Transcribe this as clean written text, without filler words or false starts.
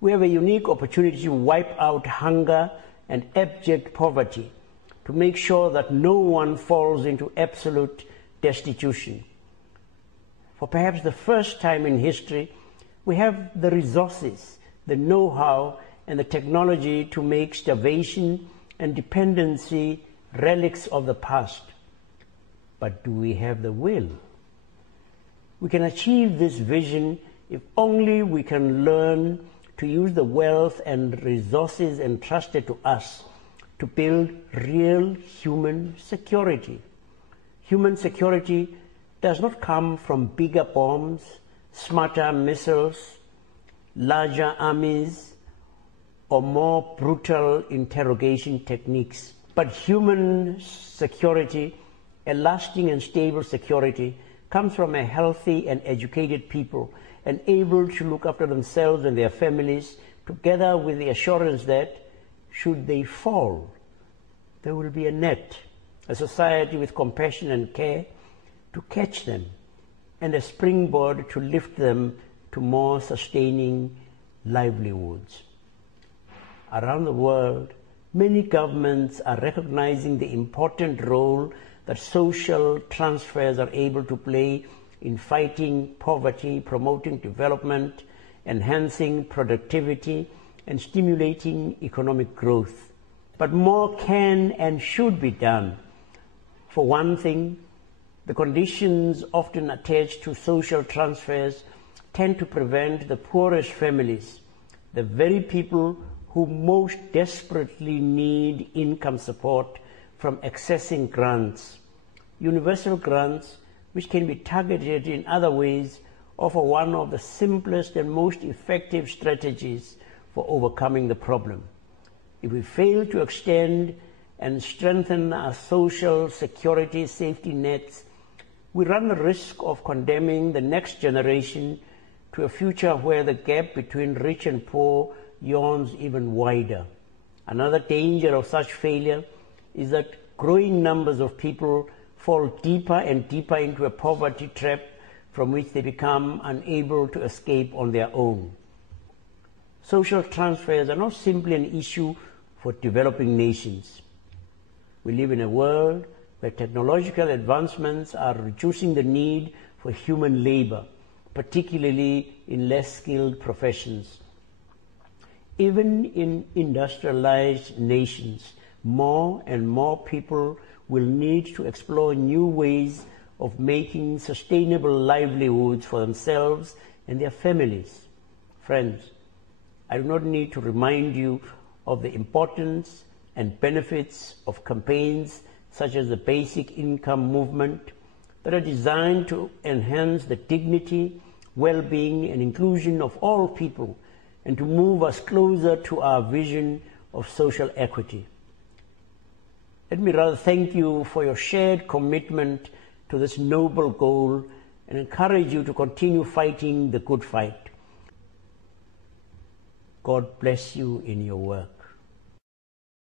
We have a unique opportunity to wipe out hunger and abject poverty, to make sure that no one falls into absolute destitution. For perhaps the first time in history, we have the resources, the know-how, and the technology to make starvation and dependency relics of the past. But do we have the will? We can achieve this vision if only we can learn to use the wealth and resources entrusted to us to build real human security. Human security does not come from bigger bombs, smarter missiles, larger armies, or more brutal interrogation techniques. But human security, a lasting and stable security, comes from a healthy and educated people and able to look after themselves and their families, together with the assurance that, should they fall, there will be a net, a society with compassion and care to catch them, and a springboard to lift them to more sustaining livelihoods. Around the world, many governments are recognizing the important role that social transfers are able to play in fighting poverty, promoting development, enhancing productivity, and stimulating economic growth. But more can and should be done. For one thing, the conditions often attached to social transfers tend to prevent the poorest families, the very people who most desperately need income support, from accessing grants. Universal grants, which can be targeted in other ways, offer one of the simplest and most effective strategies for overcoming the problem. If we fail to extend and strengthen our social security safety nets, we run the risk of condemning the next generation to a future where the gap between rich and poor yawns even wider. Another danger of such failure is that growing numbers of people fall deeper and deeper into a poverty trap from which they become unable to escape on their own. Social transfers are not simply an issue for developing nations. We live in a world where technological advancements are reducing the need for human labor, particularly in less skilled professions. Even in industrialized nations, more and more people will need to explore new ways of making sustainable livelihoods for themselves and their families. Friends, I do not need to remind you of the importance and benefits of campaigns such as the basic income movement that are designed to enhance the dignity, well-being, and inclusion of all people, and to move us closer to our vision of social equity. Let me rather thank you for your shared commitment to this noble goal and encourage you to continue fighting the good fight. God bless you in your work.